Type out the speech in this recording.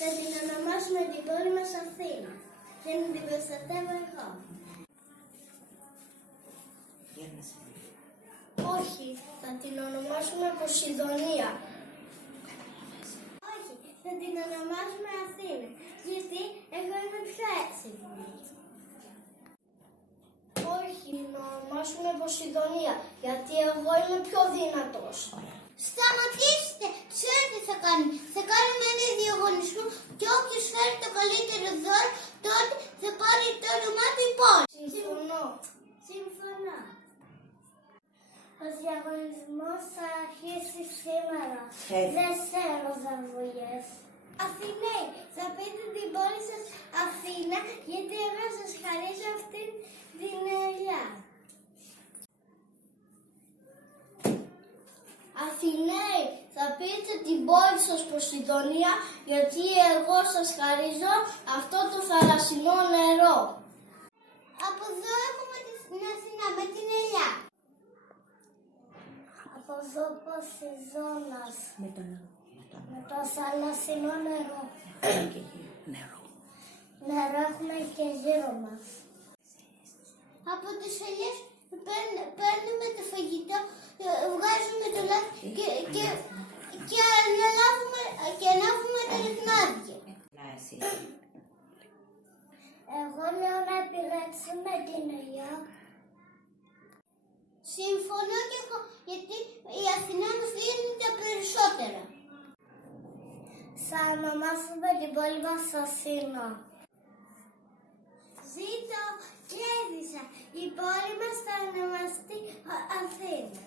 θα την ονομάσουμε την πόλη μας Αθήνα. Και να την προστατεύω εγώ. Όχι, θα την ονομάσουμε Ποσειδονία. Όχι, θα την ονομάσουμε Αθήνα. Γιατί εγώ είμαι πιο έξυπνη. Όχι, να ονομάσουμε Ποσειδονία. Γιατί εγώ είμαι πιο δυνατός. Σταματήστε! Ξέρω τι θα κάνουμε. Θα κάνουμε ένα διαγωνισμό και όποιος φέρει το καλύτερο δώρο, τότε θα πάρει το όνομά του η πόλη. Συμφωνώ. Συμφωνώ. Ο διαγωνισμός θα αρχίσει σήμερα. Δεν θέλω ζαβολιές. Αθηναίοι, θα πείτε την πόλη σας Αθήνα, γιατί εγώ σας χαρίζω αυτή την ελιά. Αθηναίοι, θα πείτε την πόλη σας Ποσειδονία, γιατί εγώ σας χαρίζω αυτό το θαλασσινό νερό. Από εδώ έχουμε την Αθήνα με την ελιά. Από εδώ Ποσειδώνας. Με το θαλασσινό νερό. Νερό έχουμε και γύρω μας. Από τις ελιές παίρνουμε το φαγητό, βγάζουμε το λάδι και ανάβουμε τα λιχνάδια. Εγώ λέω να επιλέξουμε την ελιά. Συμφωνώ και εγώ, γιατί η Αθηνά μας δίνει τα περισσότερα. Θα ονομάσουμε την πόλη μας Αθήνα. Ζήτω, κέρδισα. Η πόλη μας θα ονομαστεί Αθήνα.